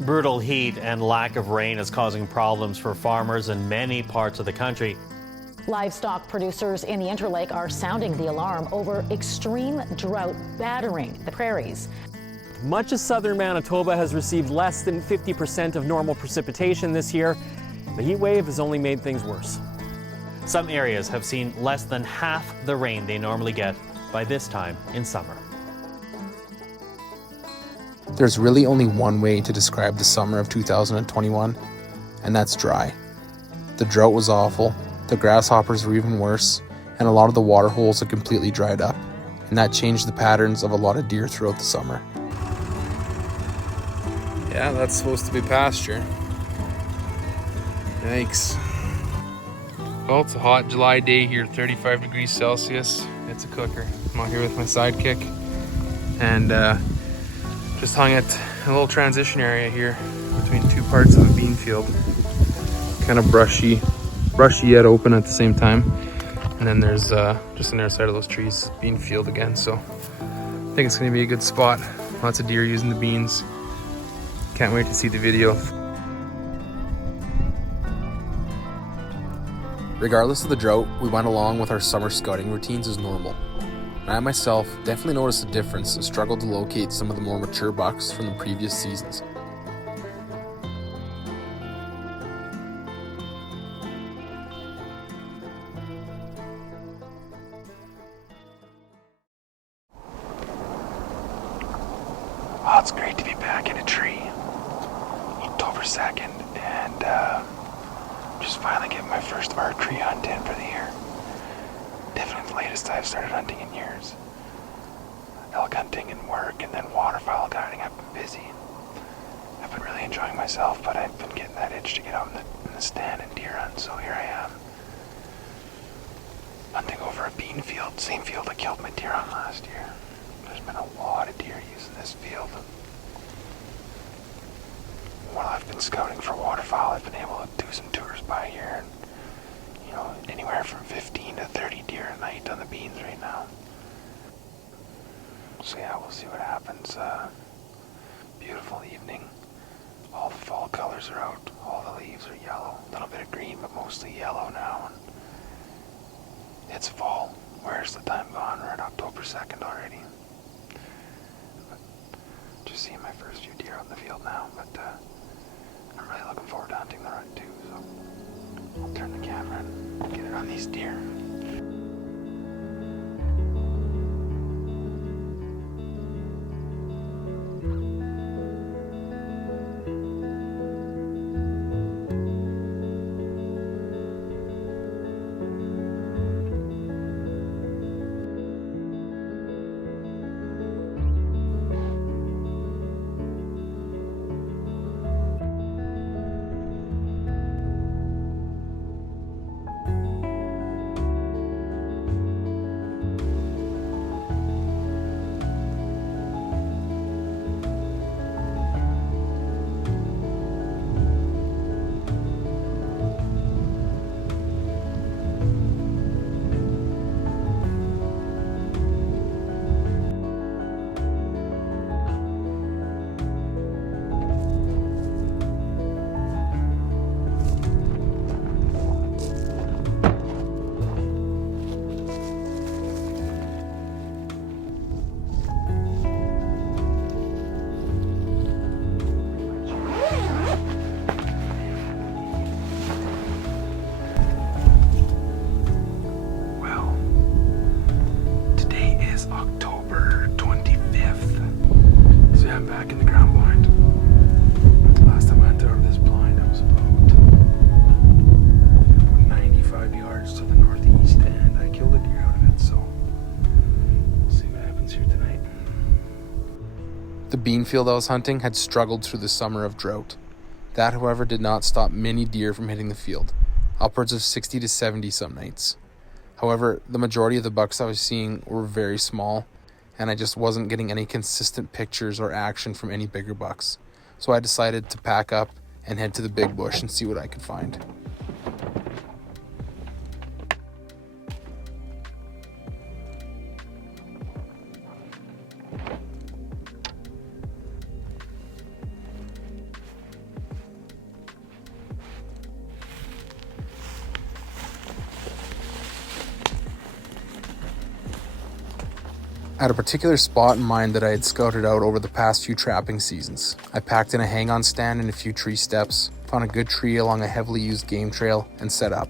Brutal heat and lack of rain is causing problems for farmers in many parts of the country. Livestock producers in the Interlake are sounding the alarm over extreme drought battering the prairies. Much of southern Manitoba has received less than 50% of normal precipitation this year. The heat wave has only made things worse. Some areas have seen less than half the rain they normally get by this time in summer. There's really only one way to describe the summer of 2021, and that's dry. The drought was awful, the grasshoppers were even worse, and a lot of the water holes had completely dried up, and that changed the patterns of a lot of deer throughout the summer. Yeah, that's supposed to be pasture. Yikes. Well, it's a hot July day here, 35 degrees Celsius. It's a cooker. I'm out here with my sidekick, and just hung at a little transition area here between two parts of a bean field. Kind of brushy yet open at the same time. And then there's just on the other side of those trees, bean field again. So I think it's gonna be a good spot. Lots of deer using the beans. Can't wait to see the video. Regardless of the drought, we went along with our summer scouting routines as normal. I myself definitely noticed a difference and struggled to locate some of the more mature bucks from the previous seasons. Oh, it's great to be back in a tree. October 2nd, and just finally getting my first archery hunt in for the year. Definitely the latest I've started hunting in years. Elk hunting and work, and then waterfowl guiding. I've been busy. I've been really enjoying myself, but I've been getting that itch to get out in the stand and deer hunt, so here I am. Hunting over a bean field, same field I killed my deer on last year. There's been a lot of deer using this field. While I've been scouting for waterfowl, I've been able to do some tours by here, and anywhere from 15 to 30 deer a night on the beans right now. So yeah, we'll see what happens. Beautiful evening. All the fall colors are out. All the leaves are yellow. A little bit of green, but mostly yellow now. And it's fall. Where's the time gone? We're at October 2nd already. Just seeing my first few deer out in the field now, but I'm really looking forward to hunting the rut too, so I'll turn the camera and get it on these deer. The bean field I was hunting had struggled through the summer of drought. That, however, did not stop many deer from hitting the field, upwards of 60 to 70 some nights. However, the majority of the bucks I was seeing were very small, and I just wasn't getting any consistent pictures or action from any bigger bucks. So I decided to pack up and head to the big bush and see what I could find. I had a particular spot in mind that I had scouted out over the past few trapping seasons. I packed in a hang-on stand and a few tree steps, found a good tree along a heavily used game trail, and set up.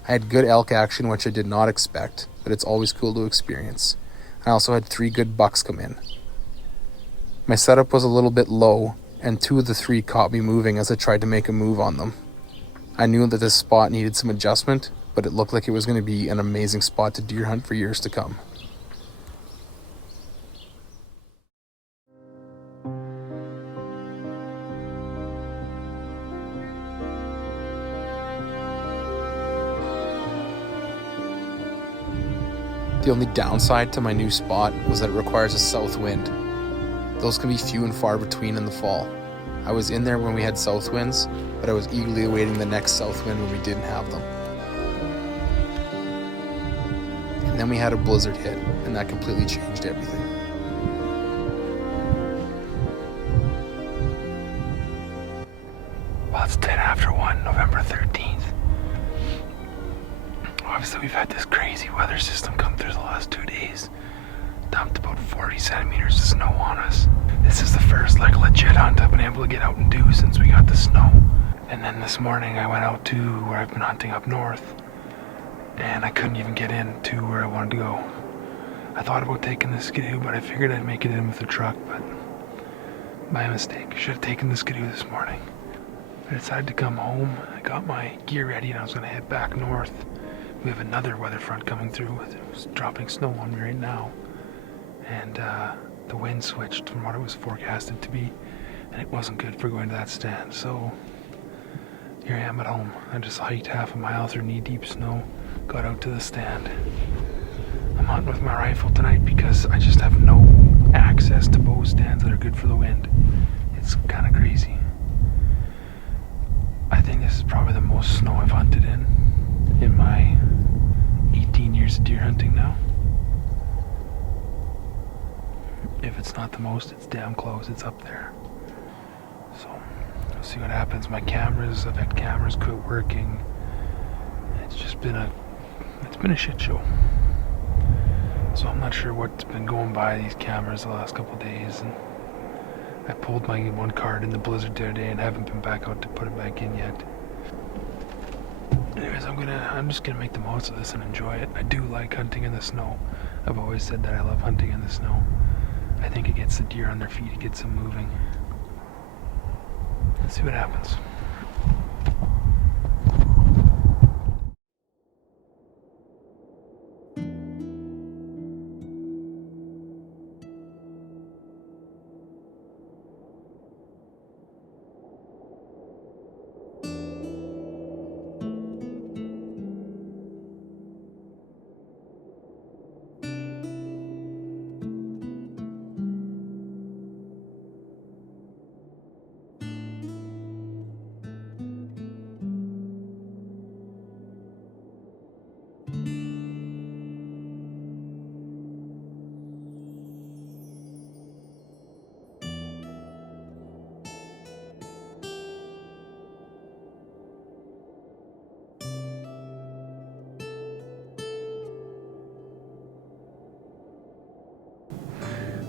I had good elk action, which I did not expect, but it's always cool to experience. I also had 3 good bucks come in. My setup was a little bit low, and 2 of the 3 caught me moving as I tried to make a move on them. I knew that this spot needed some adjustment, but it looked like it was going to be an amazing spot to deer hunt for years to come. The only downside to my new spot was that it requires a south wind. Those can be few and far between in the fall. I was in there when we had south winds, but I was eagerly awaiting the next south wind when we didn't have them. And then we had a blizzard hit, and that completely changed everything. Well, it's 10 after 1, November 13th. Obviously, we've had this crazy weather system come through the last 2 days. Dumped about 40 centimeters of snow on us. This is the first legit hunt I've been able to get out and do since we got the snow. And then this morning I went out to where I've been hunting up north, and I couldn't even get in to where I wanted to go. I thought about taking the skidoo, but I figured I'd make it in with the truck, but my mistake. I should have taken the skidoo this morning. I decided to come home. I got my gear ready and I was going to head back north. We have another weather front coming through. It's dropping snow on me right now. And the wind switched from what it was forecasted to be, and it wasn't good for going to that stand. So here I am at home. I just hiked half a mile through knee-deep snow, got out to the stand. I'm hunting with my rifle tonight because I just have no access to bow stands that are good for the wind. It's kind of crazy. I think this is probably the most snow I've hunted in my 18 years of deer hunting now. If it's not the most, it's damn close. It's up there. So we'll see what happens. I've had cameras quit working. It's just been a shit show. So I'm not sure what's been going by these cameras the last couple of days. And I pulled my one card in the blizzard the other day and haven't been back out to put it back in yet. Anyways, I'm just gonna make the most of this and enjoy it. I do like hunting in the snow. I've always said that I love hunting in the snow. I think it gets the deer on their feet, it gets them moving. Let's see what happens.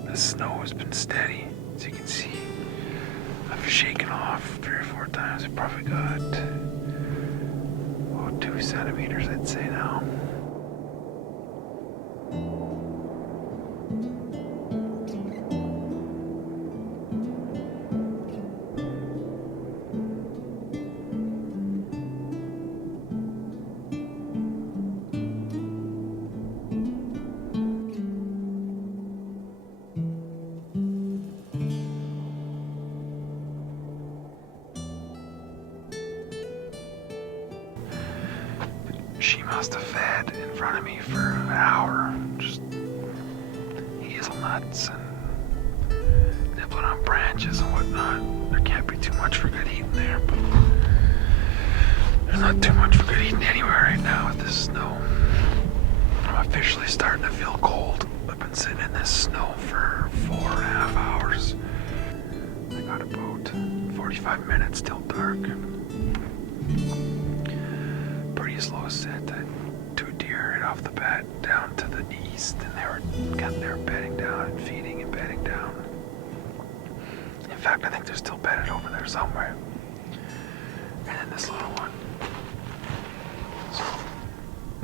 The snow has been steady, as you can see. I've shaken off 3 or 4 times. I've probably got 2 centimeters, I'd say now. she must have fed in front of me for an hour. Just hazelnuts and nibbling on branches and whatnot. There can't be too much for good eating there, but there's not too much for good eating anywhere right now with this snow. I'm officially starting to feel cold. I've been sitting in this snow for 4.5 hours. I got about 45 minutes till dark. Pretty slow set. I had 2 deer right off the bat down to the east, and they were bedding down and feeding and bedding down. In fact, I think they're still bedded over there somewhere. And then this little one. So,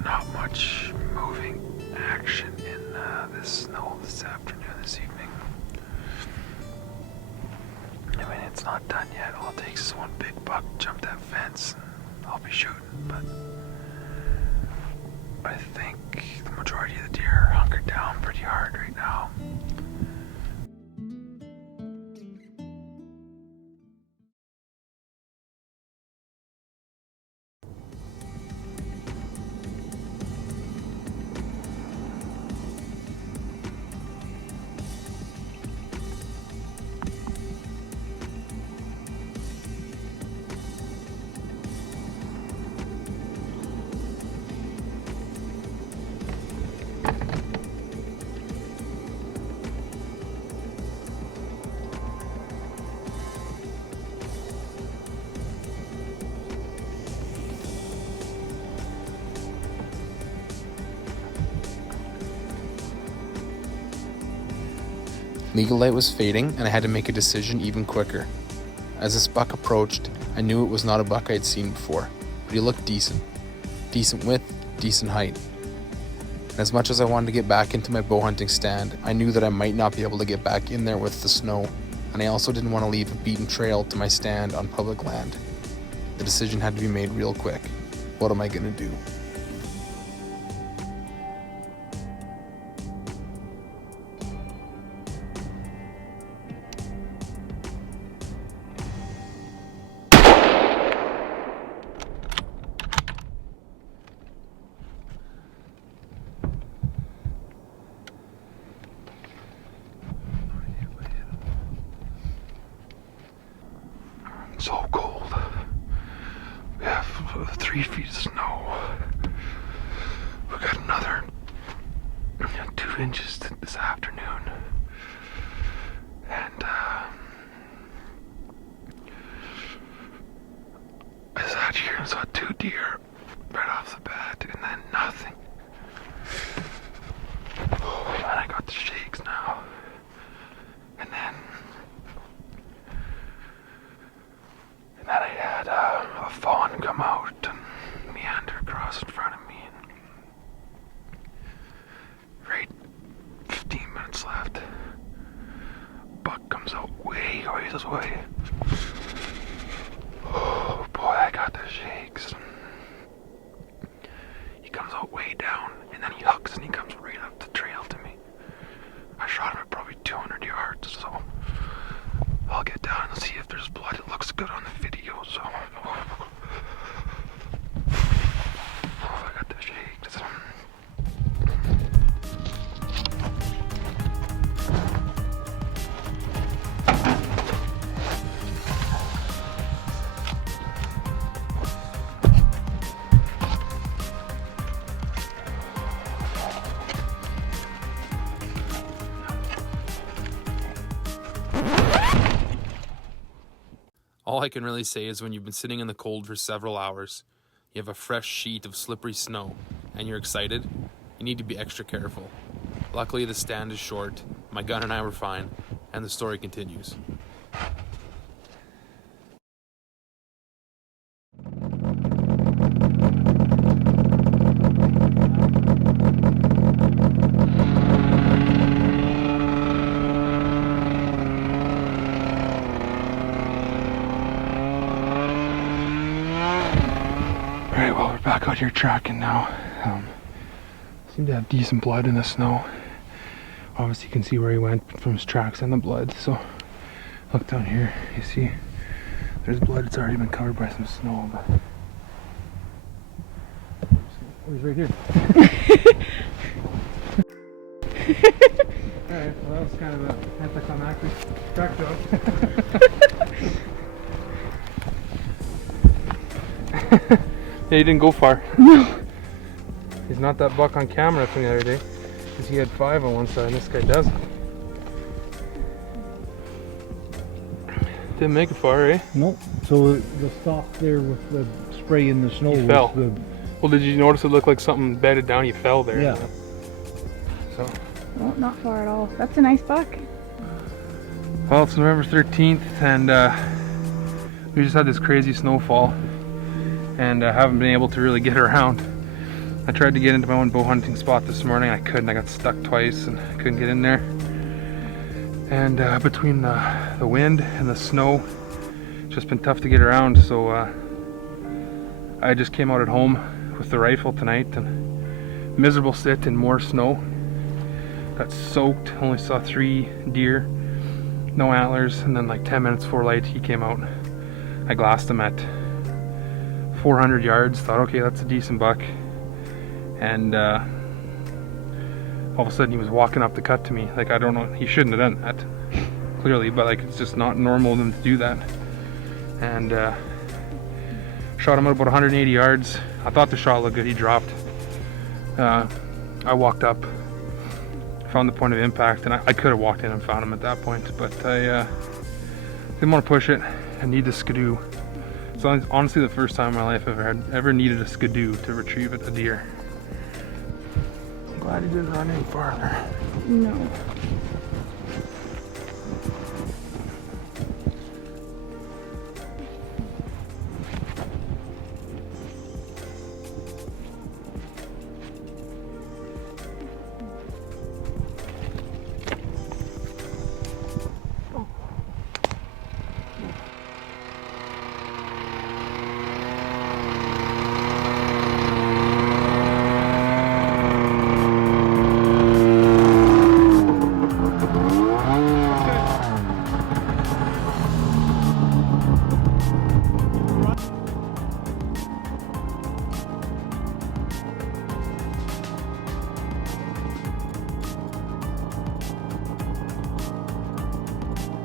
not much moving action in this snow this afternoon, this evening. I mean, it's not done yet. All it takes is one big buck to jump that fence, and I'll be shooting, but I think the majority of the deer are hunkered down pretty hard right now. Legal light was fading, and I had to make a decision even quicker. As this buck approached, I knew it was not a buck I'd seen before, but he looked decent. Decent width, decent height. And as much as I wanted to get back into my bow hunting stand, I knew that I might not be able to get back in there with the snow, and I also didn't want to leave a beaten trail to my stand on public land. The decision had to be made real quick. What am I gonna do? So cold. We have 3 feet of snow. We got another 2 inches this afternoon. And I sat here and saw 2 deer right off the bat, and then nothing. Oh man, I got the shakes now. And then I had a fawn come out and meander across in front of me. And right 15 minutes left. Buck comes out way away. Oh boy, I got the shakes. He comes out way down, and then he hooks and he comes right up the trail to me. I shot him at probably 200 yards, so I'll get down and see if there's blood. It looks good on the video, so I got the shakes. All I can really say is when you've been sitting in the cold for several hours, you have a fresh sheet of slippery snow, and you're excited, you need to be extra careful. Luckily, the stand is short, my gun and I were fine, and the story continues. Alright, well, we're back out here tracking now. Seem to have decent blood in the snow. Obviously you can see where he went from his tracks and the blood, so look down here, you see there's blood. It's already been covered by some snow, but Oh, he's right here. Alright, well that was kind of an anticlimactic track job. Yeah, he didn't go far. No. He's not that buck on camera from the other day, because he had 5 on one side and this guy doesn't. Didn't make it far, eh? Nope. So the stop there with the spray in the snow He was fell. the... Well, did you notice it looked like something bedded down? He fell there. Yeah. So. Well, not far at all. That's a nice buck. Well, it's November 13th, and we just had this crazy snowfall, and haven't been able to really get around. I tried to get into my own bow hunting spot this morning. I couldn't. I got stuck twice and couldn't get in there. And between the wind and the snow, it's just been tough to get around. So I just came out at home with the rifle tonight, and miserable sit in more snow. Got soaked. Only saw 3 deer, no antlers, and then like 10 minutes before light, he came out. I glassed him at 400 yards. Thought, okay, that's a decent buck. And all of a sudden he was walking up the cut to me. Like, I don't know, he shouldn't have done that, clearly, but like, it's just not normal of him to do that. And shot him at about 180 yards. I thought the shot looked good. He dropped. I walked up, found the point of impact, and I could have walked in and found him at that point, but I didn't want to push it. I need the skidoo. It's honestly the first time in my life I've ever needed a skidoo to retrieve a deer. I'm glad he didn't run any farther. No.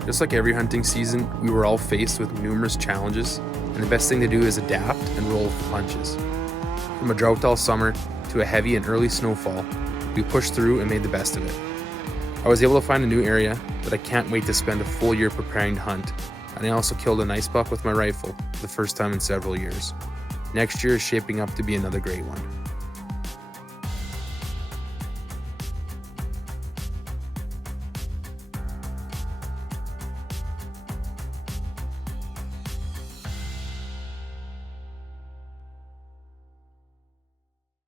Just like every hunting season, we were all faced with numerous challenges, and the best thing to do is adapt and roll with the punches. From a drought all summer to a heavy and early snowfall, we pushed through and made the best of it. I was able to find a new area that I can't wait to spend a full year preparing to hunt, and I also killed a nice buck with my rifle for the first time in several years. Next year is shaping up to be another great one.